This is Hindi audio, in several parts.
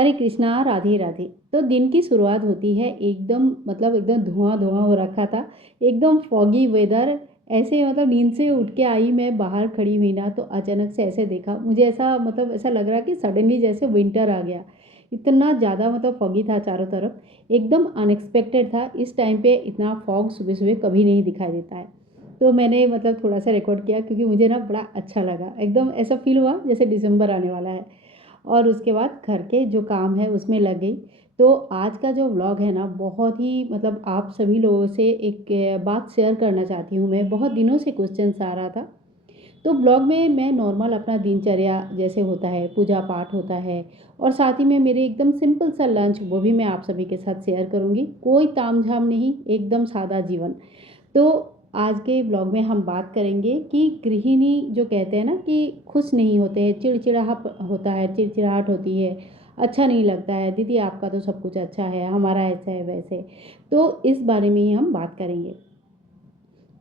हरे कृष्णा, राधे राधे। तो दिन की शुरुआत होती है एकदम एकदम धुआं-धुआं हो रखा था, एकदम फॉगी वेदर। ऐसे नींद से उठ के आई, मैं बाहर खड़ी हुई ना तो अचानक से ऐसे देखा, मुझे ऐसा ऐसा लग रहा कि सडनली जैसे विंटर आ गया। इतना ज़्यादा फॉगी था चारों तरफ, एकदम अनएक्सपेक्टेड था। इस टाइम पे इतना फॉग सुबह-सुबह कभी नहीं दिखाई देता है। तो मैंने थोड़ा-सा रिकॉर्ड किया क्योंकि मुझे ना बड़ा अच्छा लगा। एकदम ऐसा फ़ील हुआ जैसे दिसंबर आने वाला है। और उसके बाद घर के जो काम है उसमें लग गई। तो आज का जो व्लॉग है ना, बहुत ही आप सभी लोगों से एक बात शेयर करना चाहती हूँ मैं। बहुत दिनों से क्वेश्चन्स आ रहा था। तो ब्लॉग में मैं नॉर्मल अपना दिनचर्या जैसे होता है, पूजा पाठ होता है और साथ ही में मेरे एकदम सिंपल सा लंच, वो भी मैं आप सभी के साथ शेयर करूँगी। कोई तामझाम नहीं, एकदम सादा जीवन। तो आज के ब्लॉग में हम बात करेंगे कि गृहिणी जो कहते हैं ना कि खुश नहीं होते हैं, चिड़चिड़ाहट होता है, चिड़चिड़ाहट होती है, अच्छा नहीं लगता है, दीदी आपका तो सब कुछ अच्छा है, हमारा ऐसा है वैसे। तो इस बारे में ही हम बात करेंगे।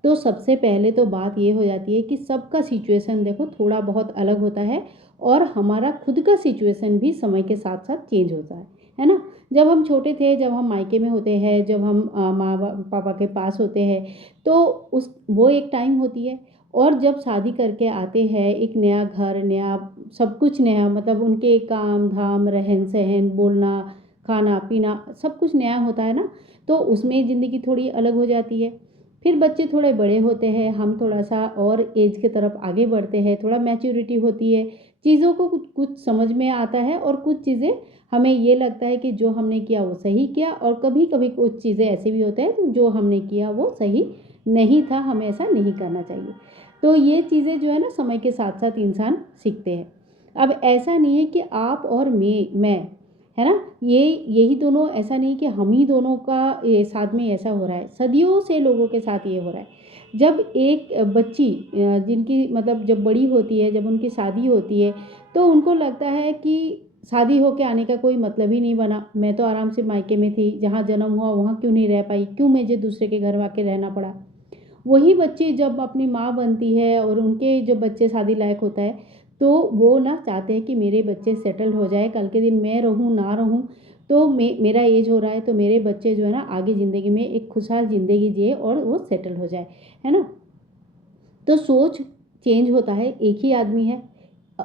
तो सबसे पहले तो बात ये हो जाती है कि सबका सिचुएशन देखो थोड़ा बहुत अलग होता है और हमारा खुद का सिचुएशन भी समय के साथ साथ चेंज होता है ना। जब हम छोटे थे, जब हम मायके में होते हैं, जब हम पापा के पास होते हैं, तो उस वो एक टाइम होती है। और जब शादी करके आते हैं, एक नया घर, नया सब कुछ नया, उनके काम धाम, रहन सहन, बोलना, खाना पीना, सब कुछ नया होता है ना। तो उसमें ज़िंदगी थोड़ी अलग हो जाती है। फिर बच्चे थोड़े बड़े होते हैं, हम थोड़ा-सा और एज की तरफ आगे बढ़ते हैं, थोड़ा मैच्योरिटी होती है, चीज़ों को कुछ कुछ समझ में आता है और कुछ चीज़ें हमें ये लगता है कि जो हमने किया वो सही किया, और कभी-कभी कुछ चीज़ें ऐसे भी होते हैं जो हमने किया वो सही नहीं था, हमें ऐसा नहीं करना चाहिए। तो ये चीज़ें जो है ना, समय के साथ-साथ इंसान सीखते हैं। अब ऐसा नहीं है कि आप और मैं, है ना? यही दोनों, ऐसा नहीं कि हम ही दोनों का ये साथ में ऐसा हो रहा है, सदियों से लोगों के साथ ये हो रहा है। जब एक बच्ची जिनकी जब बड़ी होती है, जब उनकी शादी होती है, तो उनको लगता है कि शादी होके आने का कोई मतलब ही नहीं बना। मैं तो आराम से मायके में थी, जहाँ जन्म हुआ वहाँ क्यों नहीं रह पाई? क्यों मुझे दूसरे के घर आके रहना पड़ा? वही बच्ची जब अपनी माँ बनती है और उनके जो बच्चे शादी लायक होता है, तो वो ना चाहते हैं कि मेरे बच्चे सेटल हो जाए, कल के दिन मैं रहूँ ना रहूँ, तो मेरा एज हो रहा है तो मेरे बच्चे जो है ना आगे ज़िंदगी में एक खुशहाल ज़िंदगी जिए और वो सेटल हो जाए, है ना? तो सोच चेंज होता है, एक ही आदमी है,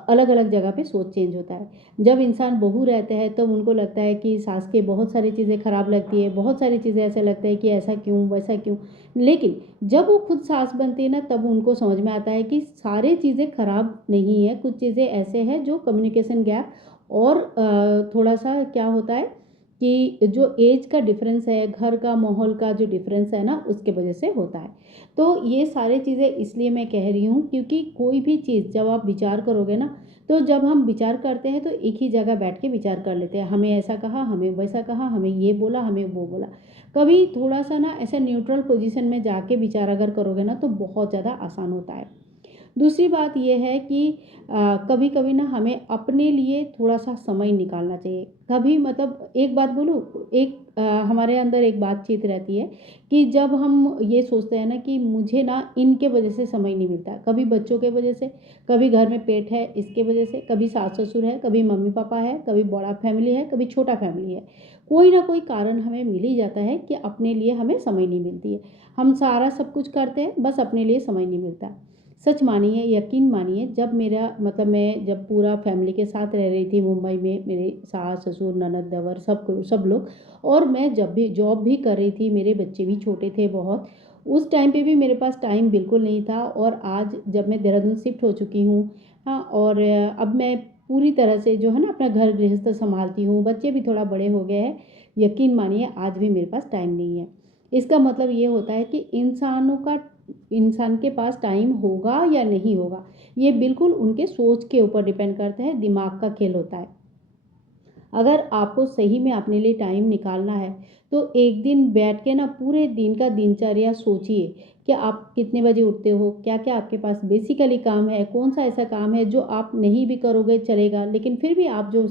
अलग-अलग जगह पे सोच चेंज होता है। जब इंसान बहू रहते हैं तब उनको लगता है कि सास की बहुत सारी चीज़ें खराब लगती है, बहुत सारी चीज़ें ऐसा लगता है कि ऐसा क्यों, वैसा क्यों? लेकिन जब वो खुद सास बनती है ना, तब उनको समझ में आता है कि सारी चीज़ें खराब नहीं है, कुछ चीज़ें ऐसे हैं जो कम्युनिकेशन गैप और थोड़ा-सा क्या होता है कि जो एज का डिफ़रेंस है, घर का माहौल का जो डिफ़रेंस है ना, उसके वजह से होता है। तो ये सारी चीज़ें इसलिए मैं कह रही हूँ क्योंकि कोई भी चीज़ जब आप विचार करोगे ना, तो जब हम विचार करते हैं तो एक ही जगह बैठ के विचार कर लेते हैं। हमें ऐसा कहा, हमें वैसा कहा, हमें ये बोला, हमें वो बोला। कभी थोड़ा-सा ना ऐसे न्यूट्रल पोज़ीशन में जाके विचार अगर करोगे ना, तो बहुत ज़्यादा आसान होता है। दूसरी बात ये है कि कभी-कभी ना हमें अपने लिए थोड़ा-सा समय निकालना चाहिए। कभी एक बात बोलूँ, हमारे अंदर एक बातचीत रहती है कि जब हम ये सोचते हैं ना कि मुझे ना इनके वजह से समय नहीं मिलता, कभी बच्चों के वजह से, कभी घर में पेट है इसके वजह से, कभी सास-ससुर है, कभी मम्मी-पापा है, कभी बड़ा फैमिली है, कभी छोटा फैमिली है। कोई ना कोई कारण हमें मिल ही जाता है कि अपने लिए हमें समय नहीं मिलती है। हम सारा सब कुछ करते हैं, बस अपने लिए समय नहीं मिलता। सच मानिए, यकीन मानिए, जब मेरा मैं जब पूरा फैमिली के साथ रह रही थी मुंबई में, मेरे सास ससुर ननद देवर सब लोग, और मैं जब भी जॉब भी कर रही थी, मेरे बच्चे भी छोटे थे बहुत, उस टाइम पे भी मेरे पास टाइम बिल्कुल नहीं था। और आज जब मैं देहरादून शिफ्ट हो चुकी हूँ, हाँ, और अब मैं पूरी तरह से जो है ना अपना घर गृहस्थ संभालती हूँ, बच्चे भी थोड़ा बड़े हो गए हैं, यकीन मानिए आज भी मेरे पास टाइम नहीं है। इसका मतलब ये होता है कि इंसान के पास टाइम होगा या नहीं होगा, ये बिल्कुल उनके सोच के ऊपर डिपेंड करता है, दिमाग का खेल होता है। अगर आपको सही में अपने लिए टाइम निकालना है, तो एक दिन बैठ के ना पूरे दिन का दिनचर्या सोचिए कि आप कितने बजे उठते हो, क्या-क्या आपके पास बेसिकली काम है, कौन-सा ऐसा काम है जो आप नहीं भी करोगे चलेगा, लेकिन फिर भी आप जो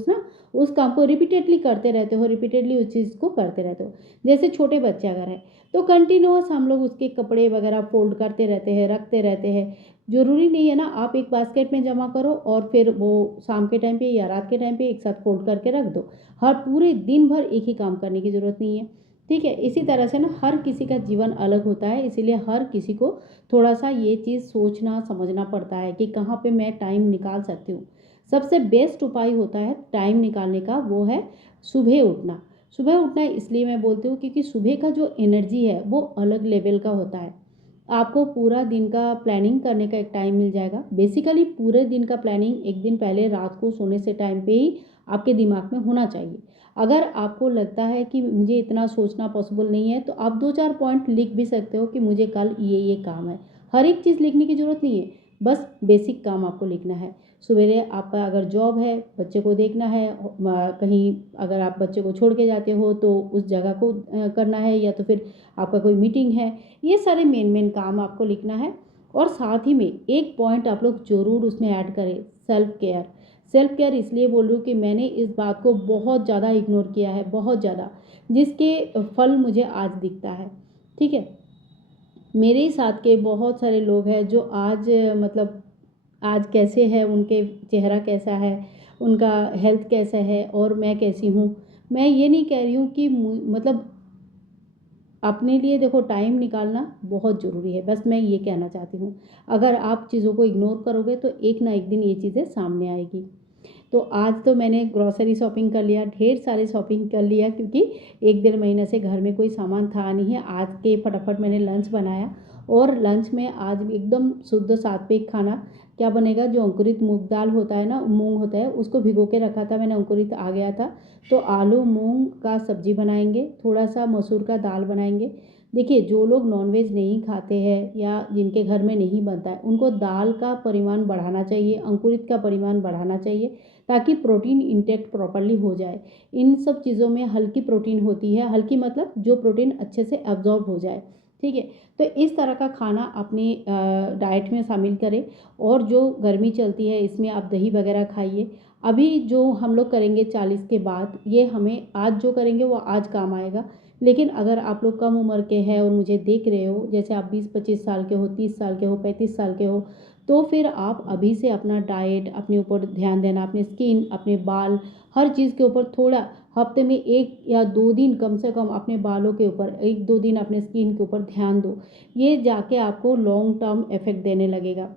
उस काम को रिपीटेडली करते रहते हो, रिपीटेडली उस चीज़ को करते रहते हो। जैसे छोटे बच्चे अगर हैं, तो कंटिन्यूअस हम लोग उसके कपड़े वगैरह फ़ोल्ड करते रहते हैं, रखते रहते हैं। ज़रूरी नहीं है ना आप एक बास्केट में जमा करो और फिर वो शाम के टाइम पे या रात के टाइम पे एक साथ फ़ोल्ड करके रख दो। हर पूरे दिन भर एक ही काम करने की ज़रूरत नहीं है, ठीक है? इसी तरह से ना हर किसी का जीवन अलग होता है, इसीलिए हर किसी को थोड़ा-सा ये चीज़ सोचना समझना पड़ता है कि कहाँ पे मैं टाइम निकाल सकती हूँ। सबसे बेस्ट उपाय होता है टाइम निकालने का, वो है सुबह उठना। सुबह उठना इसलिए मैं बोलती हूँ क्योंकि सुबह का जो एनर्जी है वो अलग लेवल का होता है। आपको पूरा दिन का प्लानिंग करने का एक टाइम मिल जाएगा। बेसिकली पूरे दिन का प्लानिंग एक दिन पहले रात को सोने से टाइम पे ही आपके दिमाग में होना चाहिए। अगर आपको लगता है कि मुझे इतना सोचना पॉसिबल नहीं है, तो आप 2-4 पॉइंट लिख भी सकते हो कि मुझे कल ये काम है। हर एक चीज़ लिखने की ज़रूरत नहीं है, बस बेसिक काम आपको लिखना है। सवेरे आपका अगर जॉब है, बच्चे को देखना है, कहीं अगर आप बच्चे को छोड़ के जाते हो तो उस जगह को करना है, या तो फिर आपका कोई मीटिंग है, ये सारे मेन काम आपको लिखना है। और साथ ही में एक पॉइंट आप लोग ज़रूर उसमें ऐड करें, सेल्फ केयर। सेल्फ केयर इसलिए बोल रही हूँ कि मैंने इस बात को बहुत ज़्यादा इग्नोर किया है, बहुत ज़्यादा, जिसके फल मुझे आज दिखता है, ठीक है? मेरे ही साथ के बहुत सारे लोग हैं जो आज मतलब आज कैसे हैं, उनके चेहरा कैसा है, उनका हेल्थ कैसा है और मैं कैसी हूँ। मैं ये नहीं कह रही हूँ कि मतलब अपने लिए देखो टाइम निकालना बहुत ज़रूरी है, बस मैं ये कहना चाहती हूँ। अगर आप चीज़ों को इग्नोर करोगे तो एक ना एक दिन ये चीज़ें सामने आएगी। तो आज तो मैंने ग्रॉसरी शॉपिंग कर लिया, ढेर सारी शॉपिंग कर लिया क्योंकि 1 डेढ़ महीने से घर में कोई सामान था नहीं है। आज के फटाफट मैंने लंच बनाया और लंच में आज भी एकदम शुद्ध सात्विक खाना क्या बनेगा, जो अंकुरित मूँग दाल होता है ना, मूँग होता है, उसको भिगो के रखा था मैंने, अंकुरित आ गया था। तो आलू मूँग का सब्ज़ी बनाएँगे, थोड़ा-सा मसूर का दाल बनाएँगे। देखिए, जो लोग नॉन-वेज नहीं खाते हैं या जिनके घर में नहीं बनता है, उनको दाल का परिमाण बढ़ाना चाहिए, अंकुरित का परिमाण बढ़ाना चाहिए, ताकि प्रोटीन इंटेक प्रॉपर्ली हो जाए। इन सब चीज़ों में हल्की प्रोटीन होती है, हल्की मतलब जो प्रोटीन अच्छे से अब्ज़ॉर्ब हो जाए, ठीक है? तो इस तरह का खाना अपनी डाइट में शामिल करें। और जो गर्मी चलती है इसमें आप दही वगैरह खाइए। अभी जो हम लोग करेंगे 40 के बाद, ये हमें आज जो करेंगे वो आज काम आएगा। लेकिन अगर आप लोग कम उम्र के हैं और मुझे देख रहे हो, जैसे आप 20-25 साल के हो, 30 साल के हो, 35 साल के हो, तो फिर आप अभी से अपना डाइट, अपने ऊपर ध्यान देना, अपनी स्किन, अपने बाल, हर चीज़ के ऊपर थोड़ा हफ्ते में 1 या 2 दिन कम से कम अपने बालों के ऊपर, 1-2 दिन अपने स्किन के ऊपर ध्यान दो। ये जाके आपको लॉन्ग टर्म इफ़ेक्ट देने लगेगा।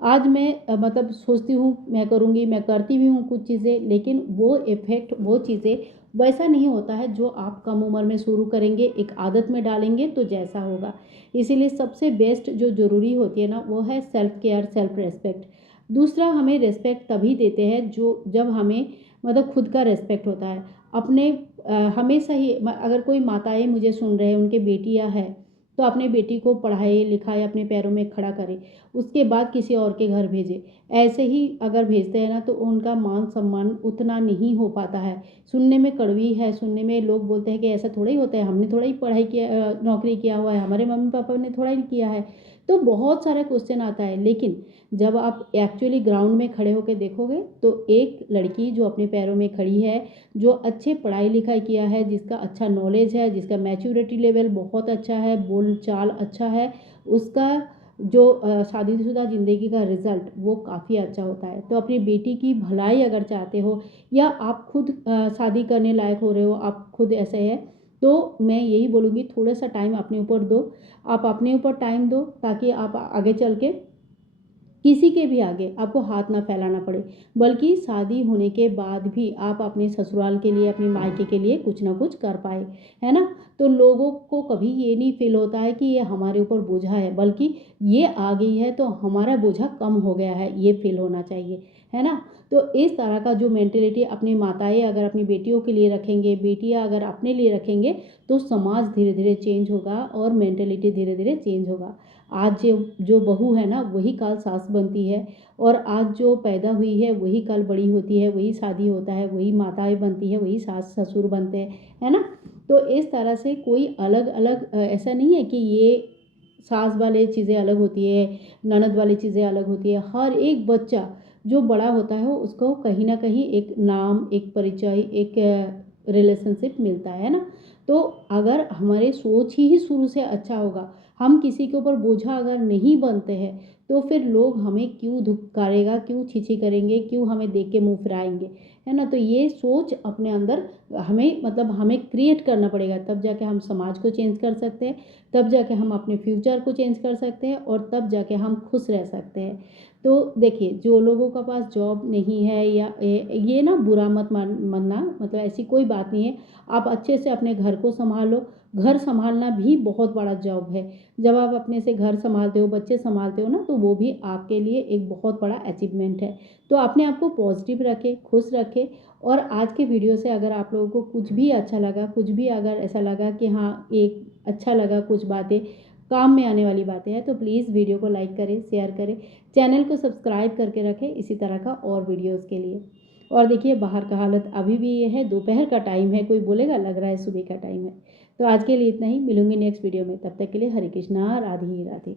आज मैं मतलब सोचती हूँ मैं करूँगी, मैं करती भी हूँ कुछ चीज़ें, लेकिन वो इफ़ेक्ट, वो चीज़ें वैसा नहीं होता है जो आप कम उम्र में शुरू करेंगे, एक आदत में डालेंगे तो जैसा होगा। इसीलिए सबसे बेस्ट जो ज़रूरी होती है ना, वो है सेल्फ केयर, सेल्फ रिस्पेक्ट। दूसरा, हमें रिस्पेक्ट तभी देते हैं जो जब हमें मतलब खुद का रिस्पेक्ट होता है। अपने हमेशा ही अगर कोई माताएँ मुझे सुन रहे हैं, उनके बेटियाँ हैं, तो अपने बेटी को पढ़ाए, लिखाए, अपने पैरों में खड़ा करें, उसके बाद किसी और के घर भेजें। ऐसे ही अगर भेजते हैं ना तो उनका मान-सम्मान उतना नहीं हो पाता है। सुनने में कड़वी है, सुनने में लोग बोलते हैं कि ऐसा थोड़ा ही होता है, हमने थोड़ा ही पढ़ाई किया, नौकरी किया हुआ है, हमारे मम्मी-पापा ने थोड़ा ही किया है। तो बहुत सारा क्वेश्चन आता है, लेकिन जब आप एक्चुअली ग्राउंड में खड़े होके देखोगे तो एक लड़की जो अपने पैरों में खड़ी है, जो अच्छे पढ़ाई-लिखाई किया है, जिसका अच्छा नॉलेज है, जिसका मैच्योरिटी लेवल बहुत अच्छा है, बोल-चाल अच्छा है, उसका जो शादीशुदा ज़िंदगी का रिज़ल्ट वो काफ़ी अच्छा होता है। तो अपनी बेटी की भलाई अगर चाहते हो, या आप खुद शादी करने लायक हो रहे हो, आप खुद ऐसे हैं, तो मैं यही बोलूँगी थोड़ा-सा टाइम अपने ऊपर दो। आप अपने ऊपर टाइम दो ताकि आप आगे चल के किसी के भी आगे आपको हाथ ना फैलाना पड़े, बल्कि शादी होने के बाद भी आप अपने ससुराल के लिए, अपने मायके के लिए कुछ ना कुछ कर पाए, है ना? तो लोगों को कभी ये नहीं फ़ील होता है कि ये हमारे ऊपर बोझा है, बल्कि ये आ गई है तो हमारा बोझा कम हो गया है, ये फ़ील होना चाहिए, है ना? तो इस तरह का जो मेंटालिटी अपनी माताएँ अगर अपनी बेटियों के लिए रखेंगे, बेटियाँ अगर अपने लिए रखेंगे, तो समाज धीरे-धीरे चेंज होगा और मेंटालिटी धीरे-धीरे चेंज होगा। आज जो बहू है ना, वही कल सास बनती है, और आज जो पैदा हुई है वही कल बड़ी होती है, वही शादी होता है, वही माताएँ बनती है, वही सास-ससुर बनते हैं, है ना? तो इस तरह से कोई अलग अलग ऐसा नहीं है कि ये सास वाले चीज़ें अलग होती है, ननद वाली चीज़ें अलग होती है। हर एक बच्चा जो बड़ा होता है उसको कहीं ना कहीं एक नाम, एक परिचय, एक रिलेशनशिप मिलता है ना। तो अगर हमारे सोच ही शुरू से अच्छा होगा, हम किसी के ऊपर बोझा अगर नहीं बनते हैं, तो फिर लोग हमें क्यों धुकारेगा, क्यों छीछी करेंगे, क्यों हमें देख के मुंह फिराएंगे, है ना। तो ये सोच अपने अंदर हमें मतलब हमें क्रिएट करना पड़ेगा, तब जाके हम समाज को चेंज कर सकते हैं, तब जाके हम अपने फ्यूचर को चेंज कर सकते हैं और तब जाके हम खुश रह सकते हैं। तो देखिए, जो लोगों का पास जॉब नहीं है या ये ना बुरा मत मानना, मतलब ऐसी कोई बात नहीं है। आप अच्छे से अपने घर को संभालो। घर संभालना भी बहुत बड़ा जॉब है। जब आप अपने से घर संभालते हो, बच्चे संभालते हो ना, तो वो भी आपके लिए एक बहुत बड़ा अचीवमेंट है। तो अपने आप को पॉजिटिव रखें, खुश रखें। और आज के वीडियो से अगर आप लोगों को कुछ भी अच्छा लगा, कुछ भी अगर ऐसा लगा कि हाँ एक अच्छा लगा, कुछ बातें काम में आने वाली बातें हैं, तो प्लीज़ वीडियो को लाइक करें, शेयर करें, चैनल को सब्सक्राइब करके रखें इसी तरह का और वीडियोस के लिए। और देखिए, बाहर का हालत अभी भी ये है, दोपहर का टाइम है, कोई बोलेगा लग रहा है सुबह का टाइम है। तो आज के लिए इतना ही, मिलूंगी नेक्स्ट वीडियो में। तब तक के लिए हरे कृष्णा, राधे राधे।